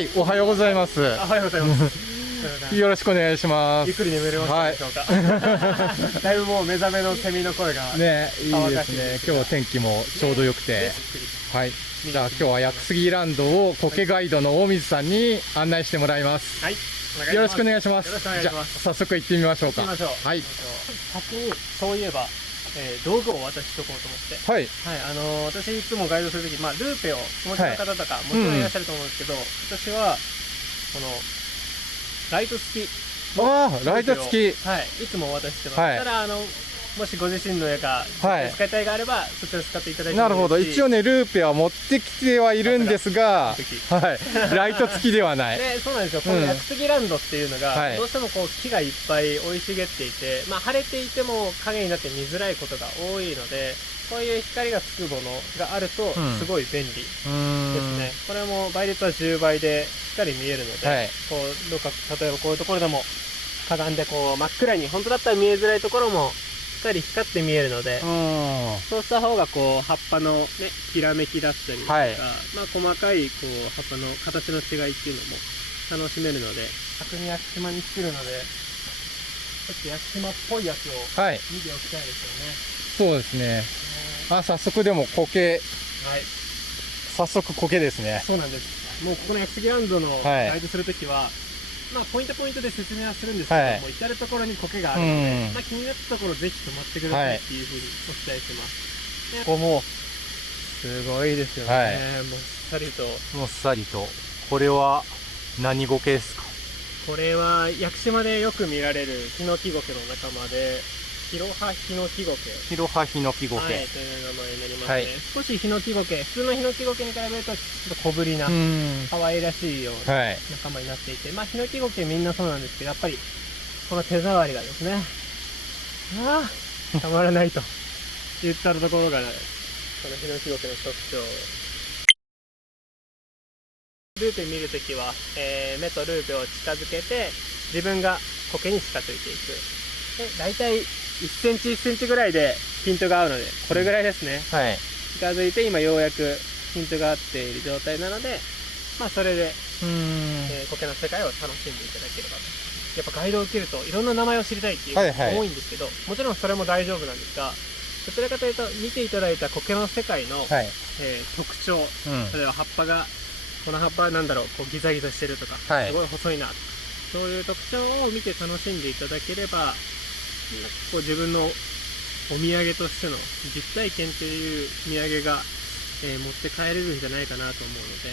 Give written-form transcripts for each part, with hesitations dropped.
はい、おはようございます。おはようございます。よろしくお願いします。ゆっくり眠れましたでしょうか。だいぶもう目覚めのセミの声がね、いいですね。今日天気もちょうど良くて、はい。じゃあ今日は屋久杉ランドを苔ガイドの大水さんに案内してもらいます。はい。よろしくお願いします。よろしくお願いします。じゃあ早速行ってみましょうか。行きましょう。はい。先にそういえば、道具をお渡ししとこうと思って。はい。はい。私いつもガイドするとき、まあルーペをお持ちの方とかもちろんいらっしゃると思うんですけど、私はこのライト付き。ああ、ライト付き。はい。いつもお渡ししてます。はい。ただもしご自身の絵が使いたいがあれば、そちら使っていただいてなるほど。一応ね、ルーペは持ってきてはいるんですが、はい。ライト付きではない。で、そうなんですよ。この屋久杉ランドっていうのが、どうしてもこう木がいっぱい生い茂っていて、まあ晴れていても影になって見づらいことが多いので、こういう光がつくものがあると、すごい便利ですね。これも倍率は10倍でしっかり見えるので、こう、どっか、例えばこういうところでも、かがんでこう真っ暗に、本当だったら見えづらいところも、しっかり光って見えるので、そうした方がこう葉っぱのね、きらめきだったりとか、まあ細かいこう葉っぱの形の違いっていうのも楽しめるので、逆に屋久島に来てるので、ちょっと屋久島っぽいやつを見ておきたいですよね。そうですね。あ、早速でも苔、早速苔ですね。そうなんです。もうここの屋久杉ランドのガイドするときは、まあポイントで説明はするんですけども、至るところに苔があるので、まあ気になったところぜひ止まってくださいっていうふうにお伝えしてます。ここもすごいですよね。もっさりと。もっさりと。これは何苔ですか？これは屋久島でよく見られるヒノキゴケの仲間で、ヒロハヒノキゴケ。ヒロハヒノキゴケ。という名前になりますね。少しヒノキゴケ、普通のヒノキゴケに比べるとちょっと小ぶりな、可愛らしいような仲間になっていて、まあヒノキゴケみんなそうなんですけど、やっぱりこの手触りがですね、たまらないと言ったところが、このヒノキゴケの特徴。ルーペ見るときは、目とルーペを近づけて、自分が苔に近づいていく。で、大体1センチ1センチぐらいでピントが合うので、これぐらいですね。近づいて、今ようやくピントが合っている状態なので、まあそれで、苔の世界を楽しんでいただければと。やっぱガイドを受けるといろんな名前を知りたいっていう人が多いんですけど、もちろんそれも大丈夫なんですが、どちらかというと見ていただいた苔の世界の、特徴、例えば葉っぱが、この葉っぱは何だろう、こうギザギザしてるとか、すごい細いなとか、そういう特徴を見て楽しんでいただければ、こう自分のお土産としての実体験という土産が、持って帰れるんじゃないかなと思うので。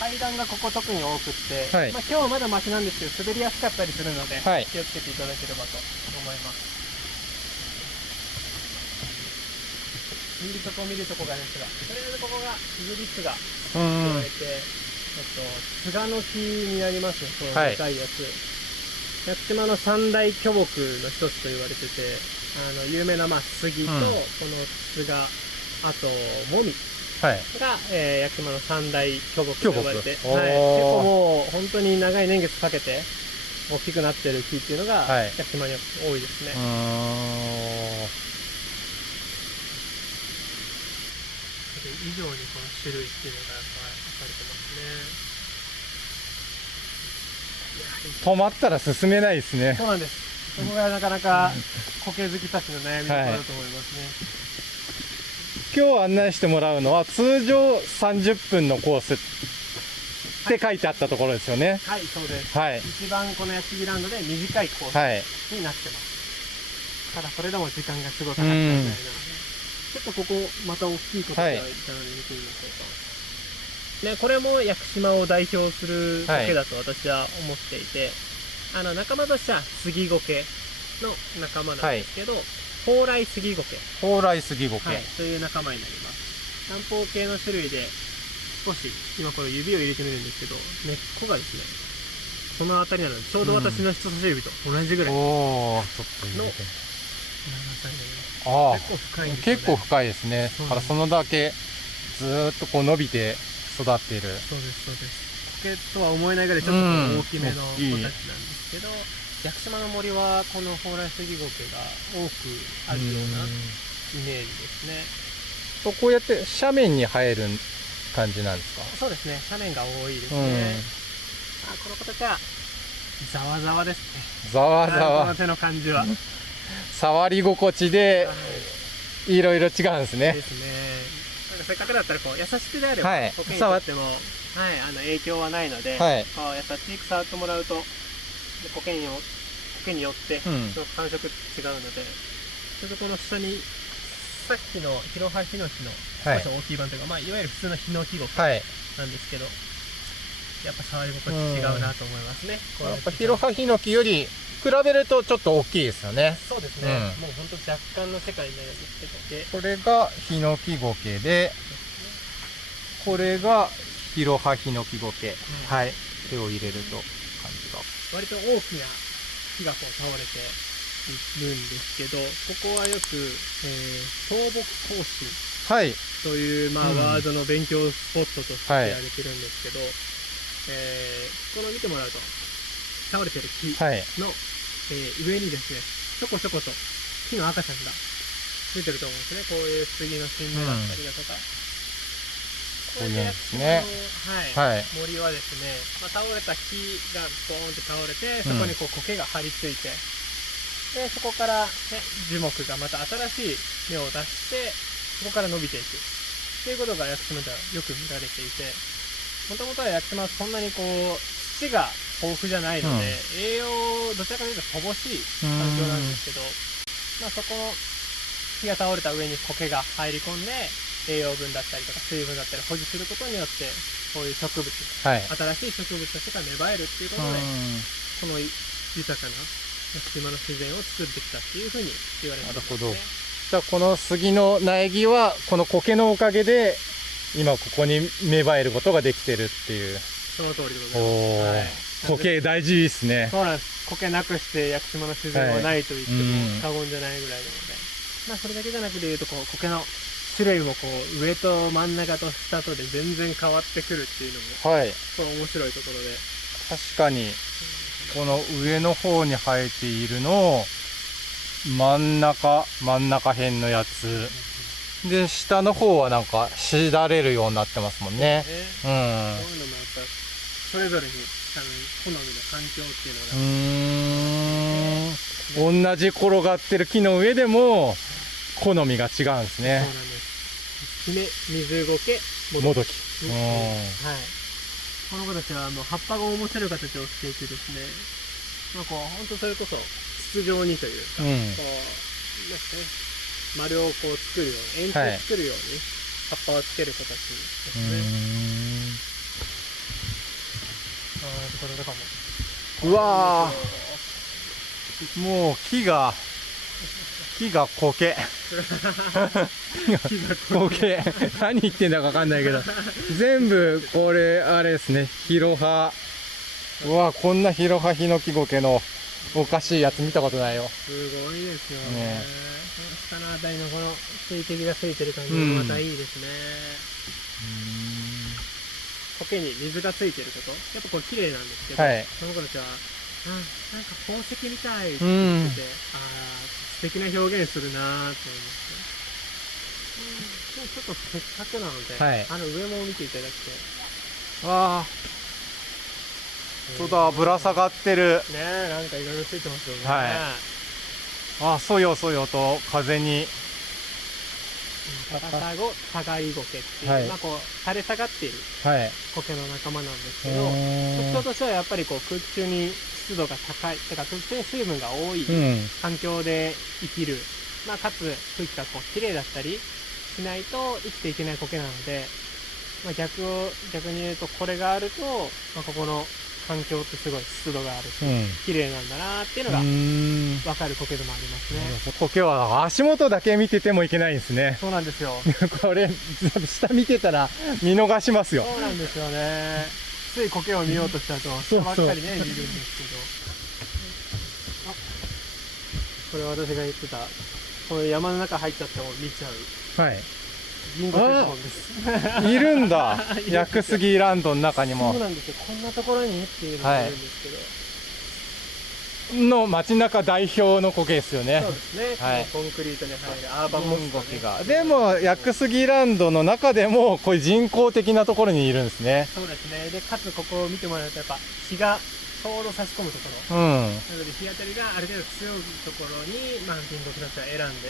階段がここ特に多くって、まあ今日はまだマシなんですけど、滑りやすかったりするので、気をつけていただければと思います。見るとこがですが、とりあえずここがイグリスが言われて、ツガの木になります。このでかいやつ。屋久島の三大巨木の一つと言われてて、有名なまあ杉と、このツガ、あとモミが、屋久島の三大巨木と呼ばれて、結構もう本当に長い年月かけて大きくなってる木っていうのが、屋久島には多いですね。以上にこの種類っていうのがやっぱ分かれてますね。止まったら進めないですね。そうなんです。そこがなかなか苔好きたちの悩みだと思いますね。今日案内してもらうのは通常30分のコースって書いてあったところですよね。はい、そうです。一番この屋久杉ランドで短いコースになってます。ただそれでも時間がすごくかかったみたいなので、ちょっとここまた大きいことがいたので見てみましょうか。ね、これも屋久島を代表する苔だと私は思っていて、仲間としては杉苔の仲間なんですけど、蓬莱杉苔。蓬莱杉苔。という仲間になります。南方系の種類で、少し、今これ指を入れてみるんですけど、根っこがですね、この辺りなので、ちょうど私の人差し指と同じぐらいの長さになります。結構深いんですよね。結構深いですね。だからそのだけずーっとこう伸びて育っている。そうです、そうです。苔とは思えないぐらいちょっと大きめの子たちなんですけど、屋久島の森はこの蓬莱杉苔が多くあるような、イメージですね。こうやって斜面に生える感じなんですか？そうですね、斜面が多いですうん。ね。この形はざわざわですね。ざわざこのわ。手の感じは。触り心地でいろいろ違うんですね。ですね。なんかせっかくだったらこう優しくであれば、はい苔にとっても、はい、影響はないので、はい。こう優しく触ってもらうと苔によってうんその感触違うので、それとこの下にさっきのヒロハヒノキのはい少し大きい版というか、いわゆる普通のヒノキゴケはい。なんですけど、やっぱ触り心地違うなと思いますね。こうやっぱヒロハヒノキより比べるとちょっと大きいですよね。そうですね、もう本当若干の世界になるんですけど、これがヒノキゴケで、これがヒロハヒノキゴケ。はい。手を入れると感じが。割と大きな木がこう倒れているんですけど、ここはよく、倒木行進はい。という、ワードの勉強スポットとしてはい挙げてるんですけど、この見てもらうと倒れてる木はい。の、上にですね、ちょこちょこと木の赤ちゃんが出てると思うんですね。こういう杉の新芽だったりだとか。こういうんですね。はい。はい。森はですね、倒れた木がボーンって倒れて、そこにこう苔が張り付いて、で、そこから、ね、樹木がまた新しい芽を出して、そこから伸びていく。っていうことが屋久島ではよく見られていて、もともとは屋久島はそんなにこう、土が豊富じゃないので、栄養、どちらかというと乏しい環境なんですけど、そこの木が倒れた上に苔が入り込んで、栄養分だったりとか水分だったり保持することによって、こういう植物、はい。新しい植物たちが芽生えるっていうことで、この豊かな屋久島の自然を作ってきたっていうふうに言われてますね。なるほど。じゃあこの杉の苗木はこの苔のおかげで今ここに芽生えることができてるっていう。その通りでござおいます。はい、苔大事ですね。そうなんです。苔なくして屋久島の自然はないと言っても過言じゃないぐらいなので、それだけじゃなくて言うと、こう苔の種類もこう上と真ん中と下とで全然変わってくるっていうのも、はい。この面白いところで。確かにこの上の方に生えているのを真ん中辺のやつで、下の方はなんかしだれるようになってますもんね。そういうのもやっぱそれぞれに多分好みの環境っていうのが、同じ転がってる木の上でも好みが違うんですね。そうなんです。ヒメ、水苔、もどき。はい。この子たちは葉っぱが面白い形をしていてですね、こう本当それこそ筒状にというか、こうなんですね、丸をこう作るように、円形作るように葉っぱをつける子たちですね。これとかも。うわー、もう木が苔。苔。何言ってんだかわかんないけど。全部、これ、あれですね、ヒロハ。うわ、こんなヒロハヒノキゴケのおかしいやつ見たことないよ。すごいですよね。下のあたりのこの水滴がついてる感じもまたいいですね。苔に水がついてること、やっぱこれ綺麗なんですけど、その子たちは、なんか宝石みたいって言ってて、素敵な表現するなぁと思います。ちょっとせっかくなので、上も見ていただきたい。わあ、そうだ、ぶら下がってる。ねえ、なんかいろいろついてますよね。あ、そよそよと風に。タカゴサガリゴケっていう、こう垂れ下がっている苔の仲間なんですけど、特徴としてはやっぱりこう空気中に湿度が高い、だから空気中に水分が多い環境で生きる、かつ空気がこう綺麗だったりしないと生きていけない苔なので、逆に言うとこれがあると、ここの環境ってすごい湿度があるし、綺麗なんだなっていうのが分かる苔でもありますね。苔は足元だけ見ててもいけないんですね。そうなんですよ。これ下見てたら見逃しますよ。そうなんですよね。つい苔を見ようとしたと下ばっかりね見るんですけど、これ私が言ってたこの山の中入っちゃっても見ちゃうギンゴケズボンです。いるんだ。屋久杉ランドの中にも。そうなんですよ。こんなところにっていうのがあるんですけど、の街中代表の苔ですよね。そうですね、はいこのコンクリートに入るアーバンモス苔が。でも屋久杉ランドの中でもこういう人工的なところにいるんですね。そうですね。でかつここを見てもらうとやっぱ日がちょうど差し込むところ、うん。なので日当たりがある程度強いところに、まあ、原木たちは選んで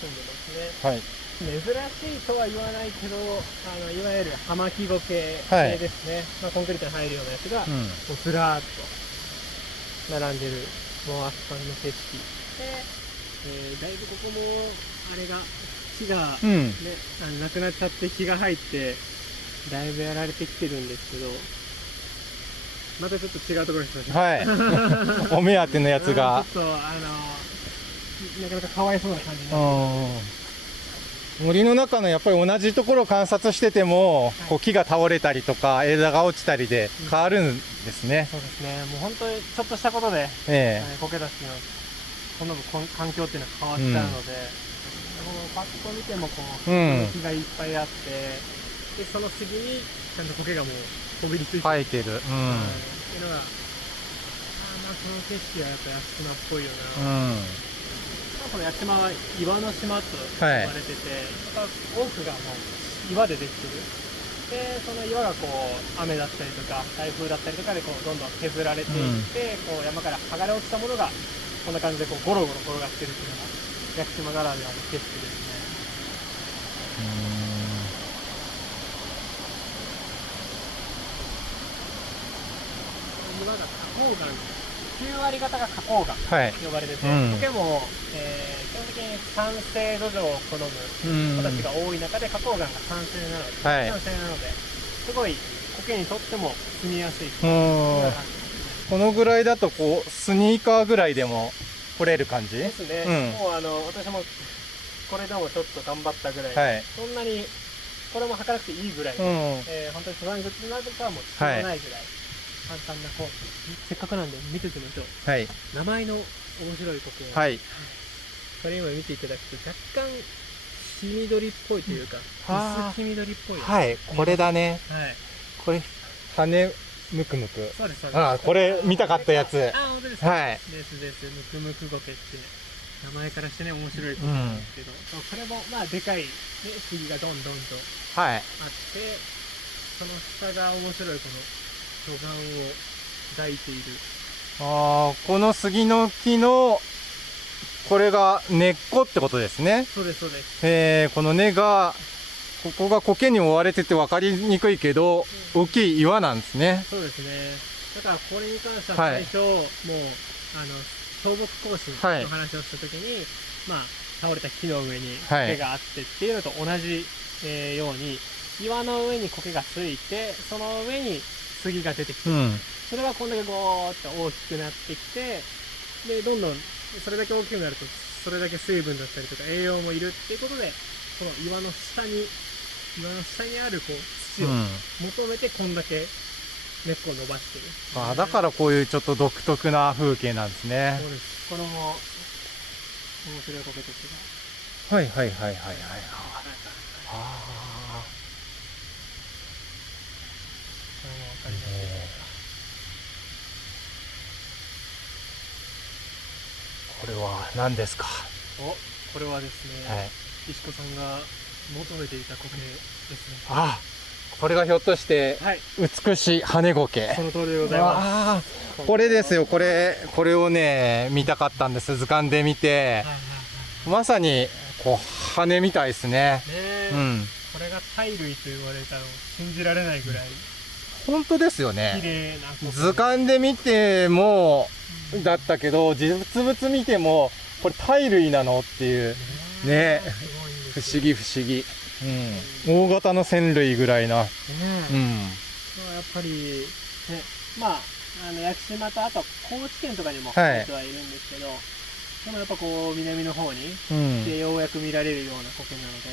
住んでますね。はい。珍しいとは言わないけど、いわゆる葉巻苔系ですね、まあ、コンクリートに入るようなやつが、うん。もうずらーっと並んでる、もう圧巻の景色で、だいぶここもあれが木が、うん。ね、なくなっちゃって日が入ってだいぶやられてきてるんですけど、またちょっと違うところにしましょう。はい。お目当てのやつが。ちょっとなかなかかわいそうな感じになってます。森の中のやっぱり同じところを観察してても、こう木が倒れたりとか枝が落ちたりで変わるんですね。そうですね。もう本当にちょっとしたことで、苔たちの好む環境っていうのは変わっちゃうので、もうパッと見てもこう、木がいっぱいあって、でその次にちゃんと苔がもうこびりついてる。生えてる。っていうのが、まあこの景色はやっぱ屋久島っぽいよな。この屋久島は岩の島と呼ばれてて、多くがもう岩でできてる。でその岩がこう雨だったりとか台風だったりとかでこうどんどん削られていって、こう山から剥がれ落ちたものがこんな感じでこうゴロゴロ転がってるっていうのが屋久島ならではの景色ですね。岩が花崗岩、9割方が花崗岩と呼ばれてて、苔も、基本的に酸性土壌を好む子たちが多い中で花崗岩が酸性なので、すごい苔にとっても住みやすい。このぐらいだとこうスニーカーぐらいでも来れる感じですね。もう私もこれでもちょっと頑張ったぐらい、そんなにこれも履かなくていいぐらい、本当に登山靴などかはもう必要ないぐらい。簡単な本、せっかくなんで見てみましょう。名前の面白い苔、これ今見ていただくと若干黄緑っぽいというか、薄黄緑っぽい。これだね。これ羽むくむく。そうですそうです。これ見たかったやつ。本当ですか。ですむくむく苔って名前からしてね面白い苔なんですけど、これもまあでかい杉がどんどんとあって、その下が面白いこの巨岩を抱いている。この杉の木のこれが根っこってことですね。そうですそうです。この根がここが苔に覆われてて分かりにくいけど、大きい岩なんですね。そうですね。だからこれに関しては最初、もう倒木行進の話をした時に、まあ倒れた木の上に苔があってっていうのと同じ、ように岩の上に苔がついて、その上に杉が出てきて、それがこんだけゴーッと大きくなってきて、でどんどんそれだけ大きくなるとそれだけ水分だったりとか栄養もいるっていうことで、この岩の下にあるこう土を求めてこんだけ根っこを伸ばしてる。だからこういうちょっと独特な風景なんですね。そうです。これも面白い苔としてはい。これは何ですか。これはですね、石子さんが求めていた苔ですね。これがひょっとして美しい羽苔。その通りでございます。これですよ。これをね見たかったんです。図鑑で見て、まさにこう羽みたいですね。これが貝類と言われたの信じられないぐらい本当ですよね。綺麗な図鑑で見てもだったけど、実物見てもこれ貝類なのっていうね、不思議。大型の鮮類ぐらいな。やっぱりね、屋久島とあと高知県とかにも生えてはいるんですけど、でもやっぱこう南の方にでようやく見られるような苔なので、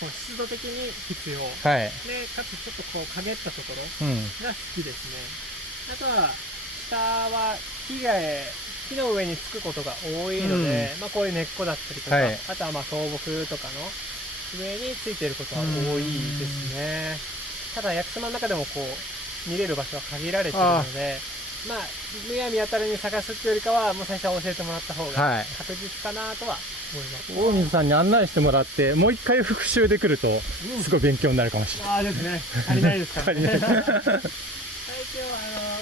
湿度的に必要で、かつちょっとこう陰ったところが好きですね。あとは下は木の上につくことが多いので、こういう根っこだったりとか、あとは倒木とかの上についていることは多いですね。ただ屋久島の中でもこう見れる場所は限られているので、まあむやみやたらに探すっていうよりかはもう最初は教えてもらった方がはい。確実かなとは思います。大水さんに案内してもらって、もう一回復習できると、すごい勉強になるかもしれない。ああですね。足りないですからね。足りない最近は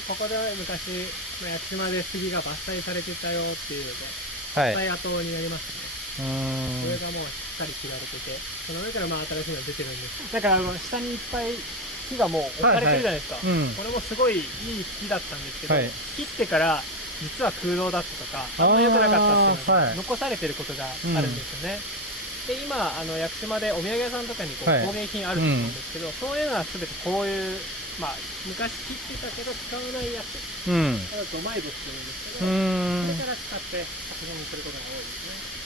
ここで昔、まあ、屋久島で杉が伐採されてたよっていうので、はい。伐採跡になりましたね。これがもうしっかり切られてて、その上からまあ新しいのが出てるんです。だから下にいっぱい木がもう置かれてるじゃないですか。うん。これもすごいいい木だったんですけど、はい切ってから実は空洞だったとか、あんま良くなかったっていうのがはい残されてることがあるんですよね。で、今、屋久島でお土産屋さんとかにこう、はい工芸品あると思うんですけど、そういうのは全てこういう、まあ、昔切ってたけど使わないやつ、うん。土埋土っていうんですけうど、ん。それから使って発電することが多いですね。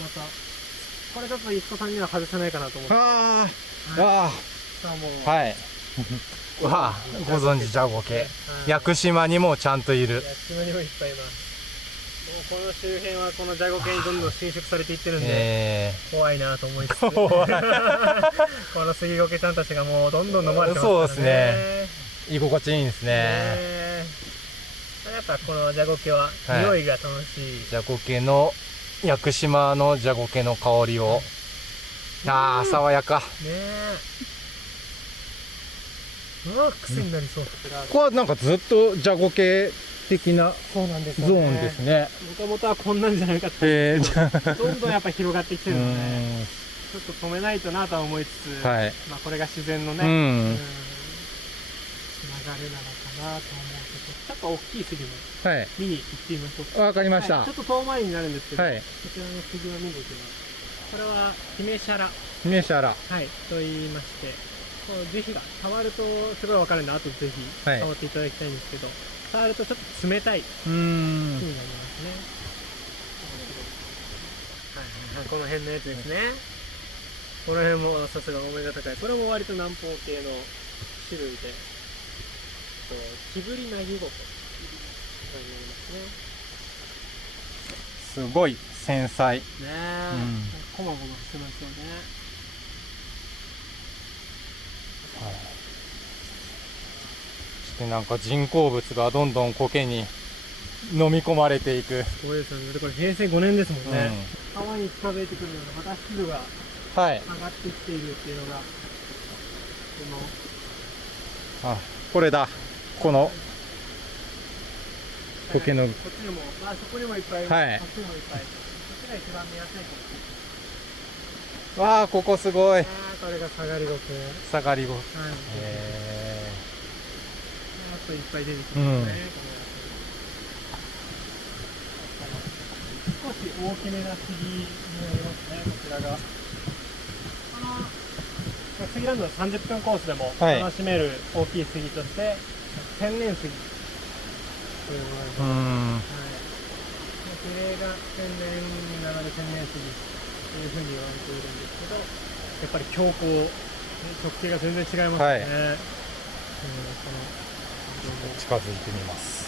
また、これちょっと一子さんには外せないかなと思って。ああ。はい、あさあもう、あ。はい。わあ、ご存知、ジャゴケ。屋久島にもちゃんといる。屋久島にもいっぱいいます。もうこの周辺はこのジャゴケにどんどん侵食されていってるんで、怖いなと思いつつ、怖いこのスギゴケちゃんたちがもうどんどん飲まれてますからね。そうですね。居心地いいんですね。ねやっぱこのジャゴケははい匂いが楽しい。ジャゴケの、屋久島のジャゴケの香りを。ああ、爽やか。ねえ。うわ、癖になりそう。ここはなんかずっとジャゴケ的なそうなんですゾーンですね。もともとはこんなんじゃないかって。じゃあ、どんどんやっぱ広がってきてるので、うちょっと止めないとなとは思いつつ、ん。はい。まあこれが自然のね、うん流れなのかなと思うけど、ちょっと大きい杉もはい。見に行ってみましょうか。わかりましたはいちょっ。と遠回りになるんですけど、はいこちらの杉を見に行きます。これは姫シャラ、姫シャラ。はい、と言いまして、この樹皮が触るとすごいわかるんで、あとぜひはい触っていただきたいんですけど、触るとちょっと冷たい木うーん。になりますね。はい、この辺のやつですね。この辺もさすがお目が高い。これも割と南方系の種類で、木ぶりなぎごとになりますね。すごい繊細。ねえ、こまごましてますよね。そしてなんか人工物がどんどん苔に飲み込まれていく。すごいですよね。これ平成5年ですもんね。う川に近づいてくるので、また湿度がん。はい。上がってきているっていうのが、この、あ、これだ。この苔の。こっちにも、あそこにもいっぱい、はいこっちにもいっぱい。こっちが一番見やすいかもしわあ、ここすごい。れない。これが下がりごけ。下がりご。はい。へあといっぱい出てきますね。少し大きめな杉になりますね、こちらが。杉ランドの30分コースでもはい楽しめる大きい杉として、天然杉というものうで、ん。樹齢が1000年になる天然杉というふうに言われているんですけど、やっぱり標高、直径が全然違いますね。はいこの近づいてみます。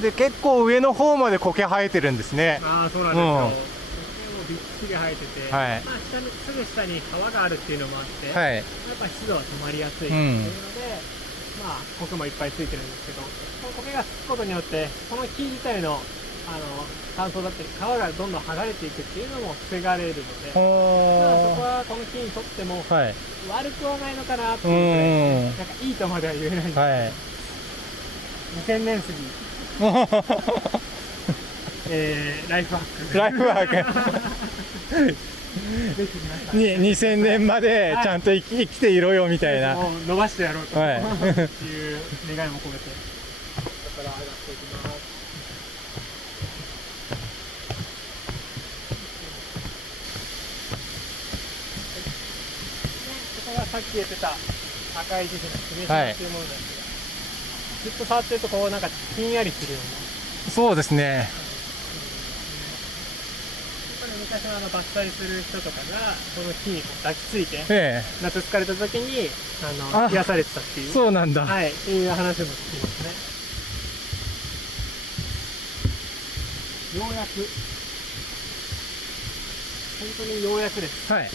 で、結構上の方まで苔生えてるんですね。ああ、そうなんですよ。もうびっちり生えてて、はいまあすぐ下に川があるっていうのもあって、はい。やっぱ湿度は止まりやすいっていうので、まあ苔もいっぱいついてるんですけど、この苔がつくことによってその木自体の乾燥だったり皮がどんどん剥がれていくっていうのも防がれるので、まあそこはこの木にとってもはい。悪くはないのかなっていうぐらい、なんかいいとまでは言えないんですけど、はい。 2000年杉、ライフハック。ライフワーク。ぜひ皆さんに2000年までちゃんと生きていろよみたいな。もう伸ばしてやろうとはいいう願いも込めて、ここから上がっていきます。ここがさっき言ってた赤い樹皮の姫島っていうものなんですが、ずっと触ってるとこうなんかひんやりするような。そうですね。これ昔は伐採する人とかがこの木にこう抱きついてえ夏疲れた時にあ癒されてたっていえ、う、そうなんだ。はい、っていう話も聞きますね。ようやく本当にようやくです、はい。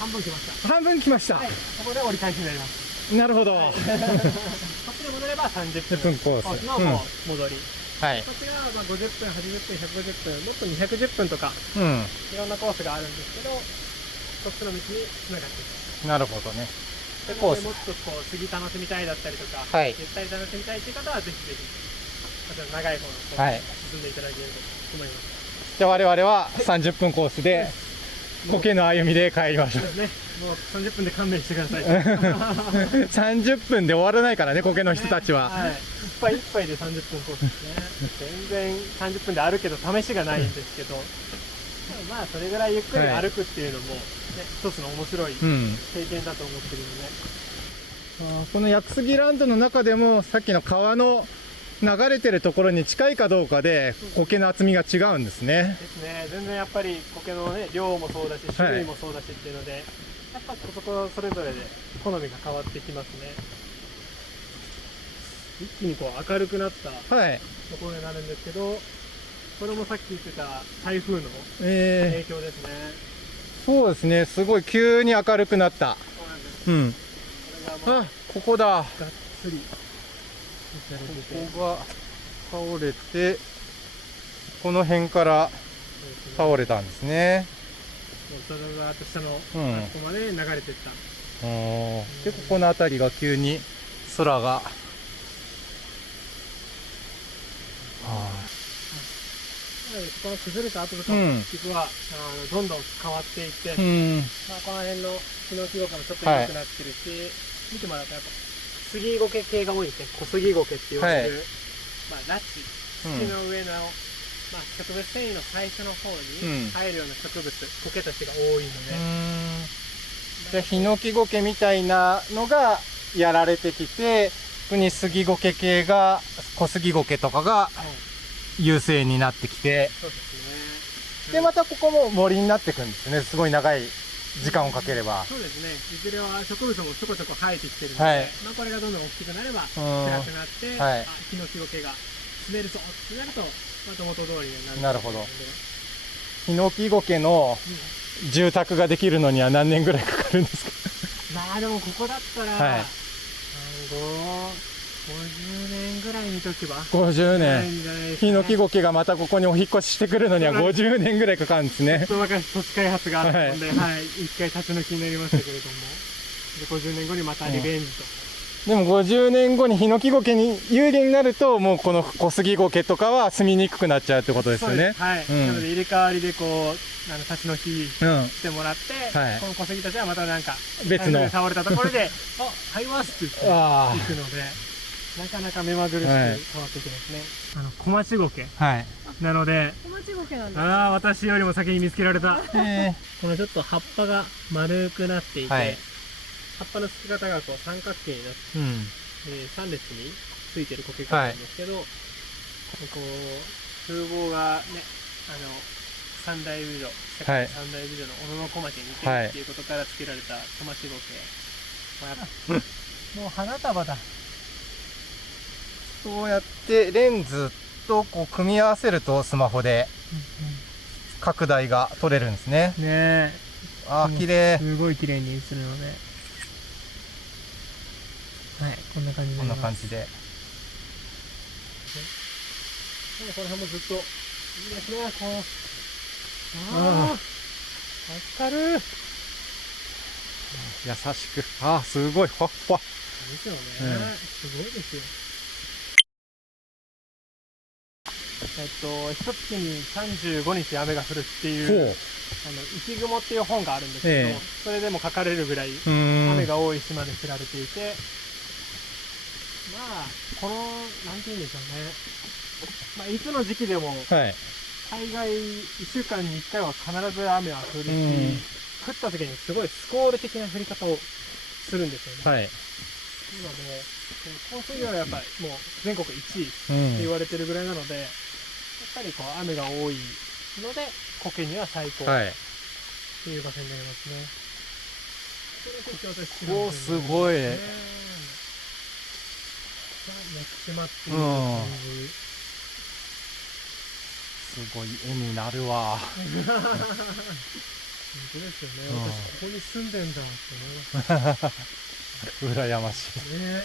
半分来ました。半分来ました。はい、ここで折り返しになります。なるほど。こっちで戻れば30 10分分コース。のもう戻り、はい。こっちがまあ50分、80分、150分、もっと210分とかうん。いろんなコースがあるんですけど、そっちの道につながっています。なるほどね。でコースもっとこう次楽しみたいだったりとか、はいゆったり楽しみたいという方はぜひぜひまた長い方のコはいースに進んでいただけると思います。じゃあ我々は30分コースで苔の歩みで帰りましょう。そうですね。もう30分で勘弁してください。30分で終わらないからね、苔の人たちは。はい。いっぱいいっぱいで30分コースですね。全然30分で歩けど試しがないんですけど、まあそれぐらいゆっくり歩くっていうのも、ね、一つの面白いうん。経験だと思ってるので、この屋久杉ランドの中でもさっきの川の流れてるところに近いかどうかで苔の厚みが違うんですね。ですね。全然やっぱり苔のね量もそうだし種類もそうだしっていうので、やっぱそこそれぞれで好みが変わってきますね。一気にこう明るくなったはい。ところになるんですけど、これもさっき言ってた台風の影響ですね。そうですね。すごい急に明るくなった。そうなんです。うん。これがもうあ、ここだ。がっつりここが倒れて、この辺から倒れたんですね。ザザザーっと下のうんここまで流れていった。で、ここの辺りが急に空が。なのでこの崩れた後とかもうん実はどんどん変わっていって、うん。まあ、この辺のヒノキゴケもちょっと良くなってるし、見てもらうとやっぱ杉ゴケ系が多いですね。小杉ゴケって言われる、まあ、ラチ、土の上の、まあ、植物繊維の最初の方に生えるような植物、苔たちが多いので、じゃあヒノキゴケみたいなのがやられてきて、特に杉ゴケ系が、小杉ゴケとかが優勢になってきて、そうですね。でまたここも森になっていくんですね。すごい長い時間をかければ。そうですね。いずれは植物もちょこちょこ生えてきてるので、はいまあこれがどんどん大きくなればうん暗くなって、はいあヒノキゴケが滑るぞってなると、また元通りになる。なるほど。ヒノキゴケの住宅ができるのには何年ぐらいかかるんですか？まあでもここだったら、はい50年ぐらい見とけば50ない年。んじゃないですかね。ヒノキゴケがまたここにお引っ越ししてくるのには50年ぐらいかかるんですね。細かい土地開発があったので、はい、一回立ち退きになりましたけれども、で50年後にまたリベンジと。でも50年後にヒノキゴケに有利になると、もうこの小杉ゴケとかは住みにくくなっちゃうってことですよね。はい。うんなので入れ替わりでこう立ち退きうん。してもらって、はいこの小杉たちはまたなんか別の。倒れたところであ入りますって言ってあ行くので、なかなか目まぐるしく変わってきますね。小町ゴケあ。はい。なので、小町ゴケなんです。ああ私よりも先に見つけられた。えこのちょっと葉っぱが丸くなっていて、はい葉っぱの付き方がこう三角形になってうん。 3列についてる苔があるんですけど、こう風貌がね三大美女、世界三大美女の小野小町に似てるっていうことから付けられた小町ゴケ、もう花束だ。そうやってレンズとこう組み合わせるとスマホで拡大が撮れるんですね。ねえ、あー、綺麗。すごい綺麗に映るので、はい、こんな感じにこなんります。な感じで。この辺もずっといいですね。こうあ助かる。優しく。あー、すごい。ふわっふわ。ですよね、うんすごいですよ。一月に35日雨が降るっていうほ雪雲っていう本があるんですけど、ええそれでも書かれるぐらいう。雨が多い島で知られていて、まあこのなんていうんでしょうね、まあ、いつの時期でもはい。大概1週間に1回は必ず雨は降るし、うん降った時にすごいスコール的な降り方をするんですよね。はい。なので降水量はやっぱりもう全国1位ってうん。言われてるぐらいなので、やっぱりこう雨が多いので苔には最高はい。っていう場所になりますね。おー、すごい。屋久島っていう感じ。すごい絵になるわ。本当ですよね。うん私ここに住んでんだって思います羨ましい。ね。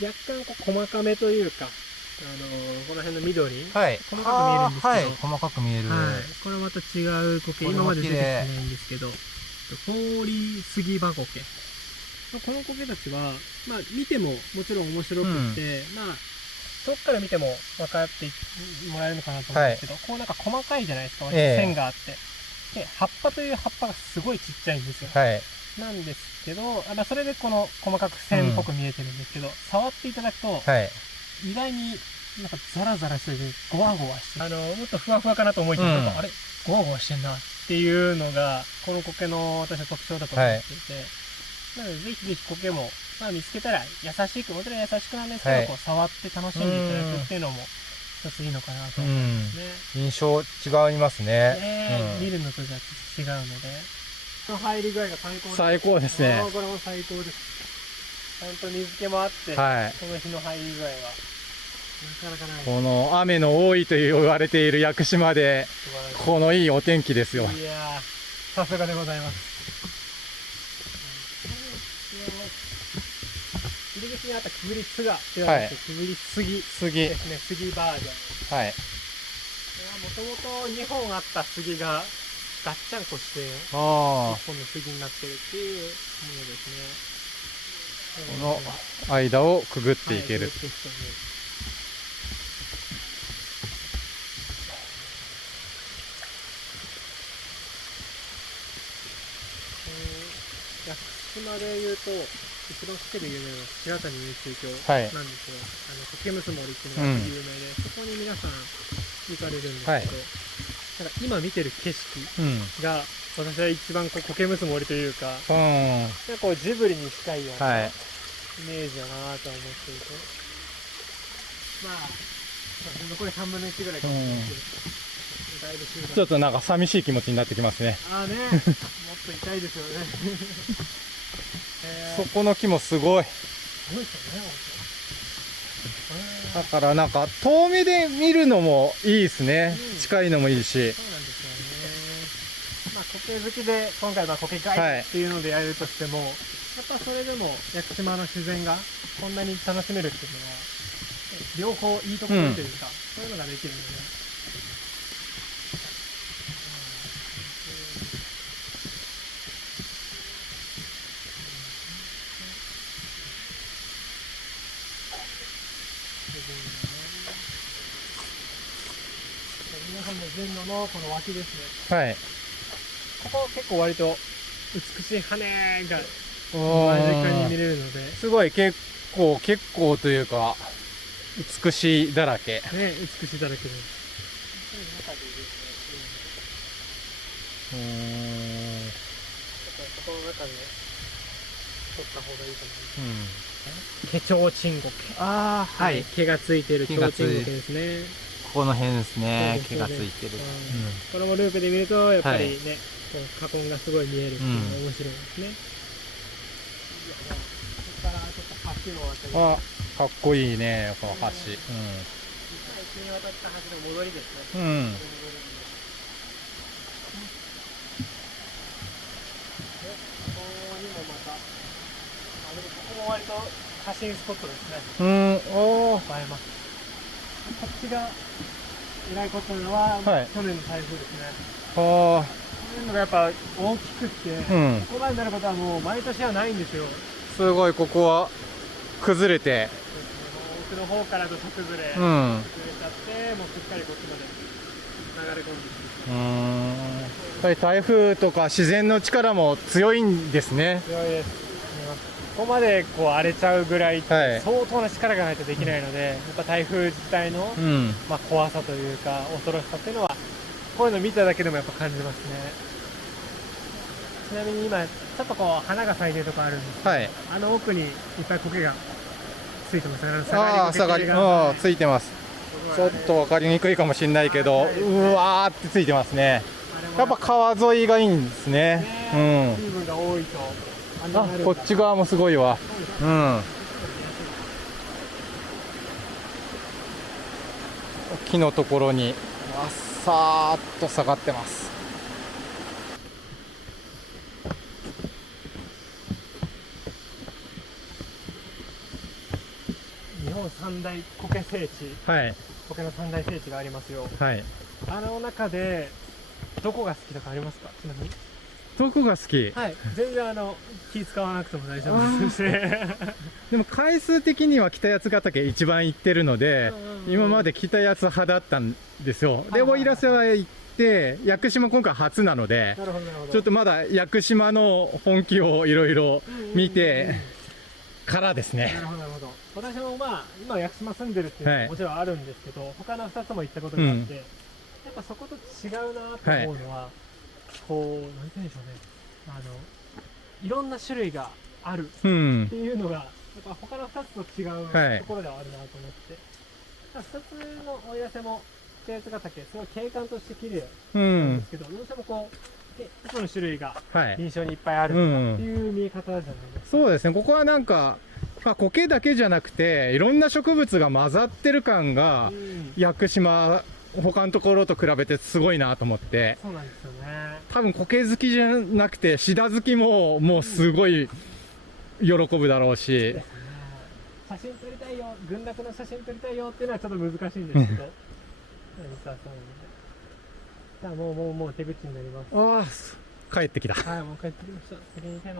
若干こう細かめというか、この辺の緑、はい。細かく見えるんですけど、はい。細かく見える。はい、これまた違う苔、これも今まで出てきてな綺麗いんですけど、ホーリースギバ苔。この苔たちは、まあ見てももちろん面白くって、まあ、遠くから見ても分かってもらえるのかなと思うんですけど、こうなんか細かいじゃないですか、線があって。で、葉っぱという葉っぱがすごいちっちゃいんですよ。はい。なんですけど、それでこの細かく線っぽく見えてるんですけど、触っていただくと、はい。意外になんかザラザラしてて、ゴワゴワして、もっとふわふわかなと思いきや、なんかあれゴワゴワしてんなっていうのが、この苔の私は特徴だと思っていて、なのでぜひぜひ苔も、まあ見つけたら優しく、もちろん優しくなんですけど、こう触って楽しんでいただくっていうのも、一ついいのかなと思いますね。印象違いますね。見るのとじゃ違うので。この入り具合が最高です。最高ですね。これも最高です。ちゃんと水気もあって、はい。この日の入り具合は、なかなかない。この雨の多いと言われている屋久島で、このいいお天気ですよ。いやー、さすがでございます。入り口にあったくぐりすがではなくて、くぐりすぎですね。杉バージョン。はい。もともと2本あった杉がガッチャンコして1あ本の杉になってるっていうものですね。この間をくぐっていける。屋久島でいうと一番苔で有名なのは白谷雲中峡なんですよ。苔むす森っていうのが有名で、そこに皆さん行かれるんですけど、なんか今見てる景色が、私は一番こう苔むす森というか、こうジブリに近いようなイメージだなと思っていて、まあ残り3分の1ぐらいかもしれないけど、だいぶ終盤。ちょっとなんか寂しい気持ちになってきますね。もっと痛いですよね。そこの木もすごい。すごいですよね、だからなんか遠目で見るのもいいですね。近いのもいいし。そうなんですよね。まあ苔好きで今回は苔会っていうのでやるとしても、やっぱそれでも屋久島の自然がこんなに楽しめるっていうのは両方いいところというか、そういうのができるので。皆さんの前路のこの脇ですね。はい。ここ結構割と美しい羽が間近に見れるので、すごい結構というか美しいだらけ。ね、美しいだらけです。この中で撮った方がいいと思います。毛蝶沈木。はい。毛がついてる蝶沈木ですね。ここの辺ですね。毛がついてる。これもループで見るとやっぱりね、花根がすごい見えるっていうのが面白いですね。ここからちょっと橋を渡ります。かっこいいね、この橋。一気に渡った橋の戻りですね。ここにもまた、でもここも割と写真スポットですね。映えます。こっちがえらいことなのは、去年の台風ですね。こういうのがやっぱ大きくって、ここまでになることはもう毎年はないんですよ。すごい、ここは崩れて。奥の方から土砂崩れ、崩れちゃって、もうすっかりこっちまで流れ込んできて。やっぱり台風とか自然の力も強いんですね。強いです。ここまでこう荒れちゃうぐらい相当な力がないとできないので、やっぱ台風自体の、怖さというか恐ろしさっていうのはこういうの見ただけでもやっぱ感じますね。ちなみに今ちょっとこう花が咲いてるとこあるんですけど、あの奥にいっぱい苔がついてますね。下がりついてます。こちょっと分かりにくいかもしれないけど、うわーってついてますね。やっぱ川沿いがいいんですね。水分が多いとこっち側もすごいわ。木のところにさーっと下がってます。日本三大苔聖地、苔の三大聖地がありますよ。あの中でどこが好きとかありますか？ちなみに。どこが好き？全然気使わなくても大丈夫ですし。でも回数的には北八ヶ岳一番行ってるので、今まで北八派だったんですよ。で奥入瀬は行って屋久島今回初なので、ちょっとまだ屋久島の本気をいろいろ見てからですね。なるほど。私も今屋久島住んでるっていうのはもちろんあるんですけど、他の2つも行ったことがあって、やっぱそこと違うなと思うのは、こうなんて言うんでしょうね、いろんな種類があるっていうのが、やっぱ他の2つと違うところではあるなと思って、2つの奥入瀬も北八ヶ岳すごい景観として綺麗なんですけど、どうしてもこう一つの種類が印象にいっぱいあるっていう見え方じゃないですか。そうですね、ここはなんか苔だけじゃなくていろんな植物が混ざってる感が屋久島他のところと比べてすごいなと思って。そうなんですよね。多分苔好きじゃなくてシダ好きももうすごい喜ぶだろうし、写真撮りたいよ、群落の写真撮りたいよっていうのはちょっと難しいんですけどさあもう出口になります。帰ってきた。もう帰ってきました。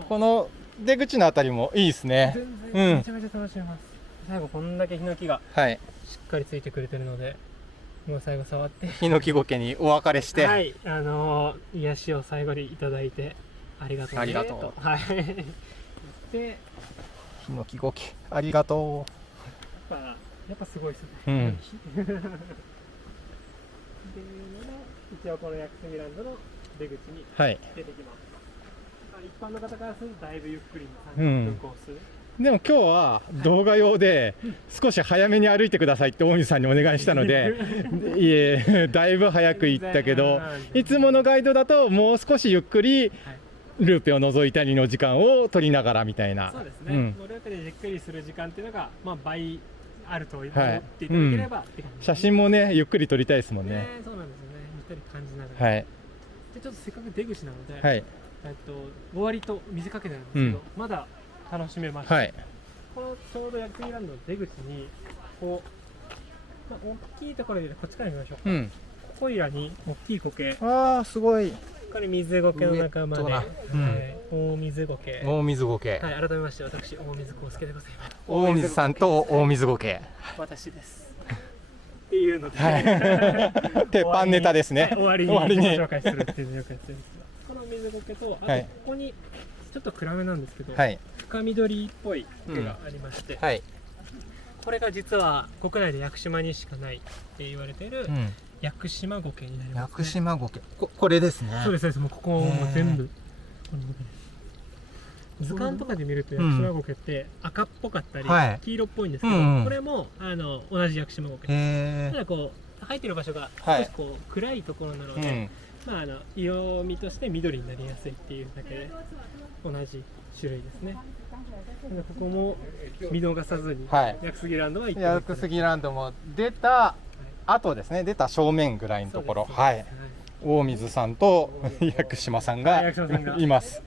この出口のあたりもいいですね。全然めちゃめちゃ楽しめます。最後こんだけヒノキがしっかりついてくれてるので、もう最後触ってヒノキゴケにお別れして、癒しを最後にいただいてありがとうねと。でヒノキゴケありがとう。やっぱすごいですね。一応この屋久杉ランドの出口に出てきます。一般の方からするとだいぶゆっくりの30分コース。でも今日は動画用で少し早めに歩いてくださいって大水さんにお願いしたのでだいぶ早く行ったけど、いつものガイドだともう少しゆっくりルーペを覗いたりの時間を取りながらみたいな。そうですね、もうルーペでじっくりする時間っていうのが倍あると思っていただければって感じ。写真もねゆっくり撮りたいですもんね。そうなんですよね、ゆったり感じながら。でちょっとせっかく出口なので、終わりと見せかけてるんですけど、まだ楽しめました。このちょうど屋久杉ランドの出口にこう、大きいところでこっちから見ましょう。ここいらに大きい苔、すごい。これ水苔の仲間で、大水苔。大水苔。改めまして私大水康介でございます。大水さんと大水苔。私です。っていうので、鉄板ネタですね。終わりに紹介するっていうのをよくやってるんですが、この水苔と、あとここにちょっと暗めなんですけど、深緑っぽい苔がありまして、これが実は国内で屋久島にしかないって言われている屋久島苔になります。屋久島苔、これですね。そうです。もうここも全部図鑑とかで見ると屋久島苔って赤っぽかったり黄色っぽいんですけど、これも同じ屋久島苔。ただこう入ってる場所が少しこう暗いところなので、色味として緑になりやすいっていうだけで同じ種類ですね。ここも見逃さずに屋久杉ランドは行って屋久杉ランドも出た後ですね、出た正面ぐらいのところ、大水さんと屋久島さんがいます。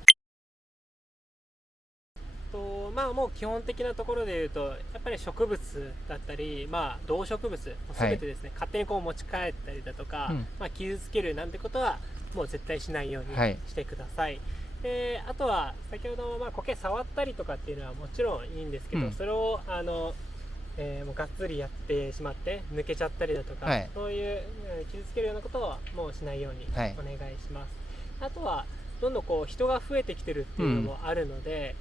もう基本的なところでいうとやっぱり植物だったり、動植物全てですね、勝手にこう持ち帰ったりだとか、傷つけるなんてことはもう絶対しないようにしてください。であとは先ほど苔触ったりとかっていうのはもちろんいいんですけど、それをもうがっつりやってしまって抜けちゃったりだとか、そういう傷つけるようなことはもうしないようにお願いします。あとはどんどんこう人が増えてきてるっていうのもあるので、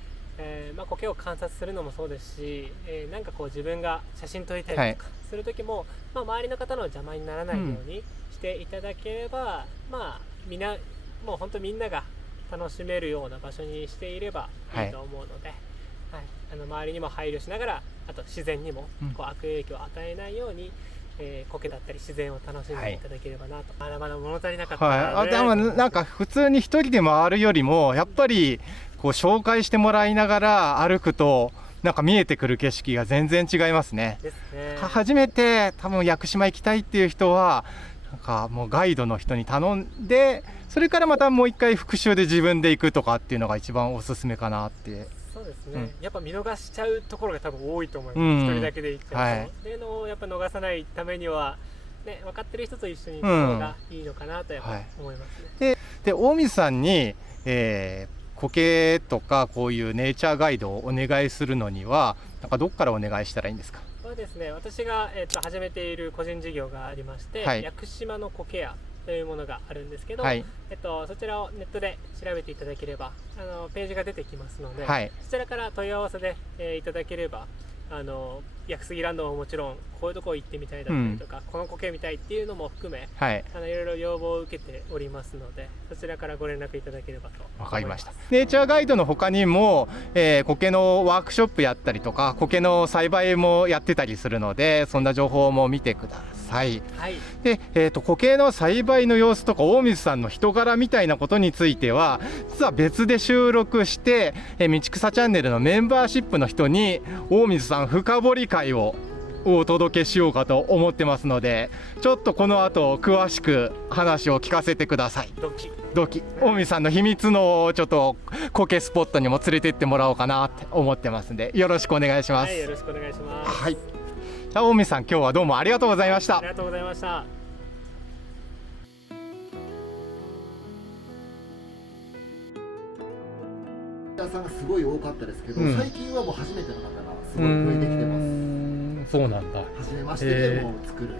苔を観察するのもそうですし、なんかこう自分が写真撮りたりとかする時も、周りの方の邪魔にならないようにしていただければ、みんなもう本当みんなが楽しめるような場所にしていればいいと思うので、周りにも配慮しながら、あと自然にもこう悪影響を与えないように、苔だったり自然を楽しんでいただければなと、まだまだ物足りなかったので、はい、でもなんか普通に一人で回るよりもやっぱりこう紹介してもらいながら歩くとなんか見えてくる景色が全然違いますね。ですね。初めて多分屋久島行きたいっていう人はなんかもうガイドの人に頼んで、それからまたもう一回復習で自分で行くとかっていうのが一番おすすめかなって。そうですね、やっぱ見逃しちゃうところが多分多いと思います、一人だけで行っちゃうと、はい、っていうのをやっぱ逃さないためには、ね、分かってる人と一緒に行く方がいいのかなとやっぱ思いますね。で大水さんに、苔とかこういうネイチャーガイドをお願いするのにはなんかどこからお願いしたらいいんですか？そうですね、私が、始めている個人事業がありまして、はい、屋久島の苔屋というものがあるんですけど、はい、そちらをネットで調べていただければページが出てきますので、はい、そちらから問い合わせで、いただければ屋久杉ランドももちろんこういうとこ行ってみたいだったりとか、この苔見たいっていうのも含め、はい、いろいろ要望を受けておりますので、そちらからご連絡いただければと思います。わかりました。ネイチャーガイドの他にも、苔のワークショップやったりとか苔の栽培もやってたりするので、そんな情報も見てください。はい、で、苔の栽培の様子とか大水さんの人柄みたいなことについては実は別で収録して、道草チャンネルのメンバーシップの人に大水さん深掘り会をお届けしようかと思ってますので、ちょっとこの後詳しく話を聞かせてください。ドキ大水さんの秘密のちょっと苔スポットにも連れてってもらおうかなって思ってますんで、よろしくお願いします。はい、よろしくお願いします。はい、じゃあ大水さん、今日はどうもありがとうございました。ありがとうございました。さんがすごい多かったですけど、最近はもう初めての方がすごい増えてきてます。そうなんだ。初めましてでも作る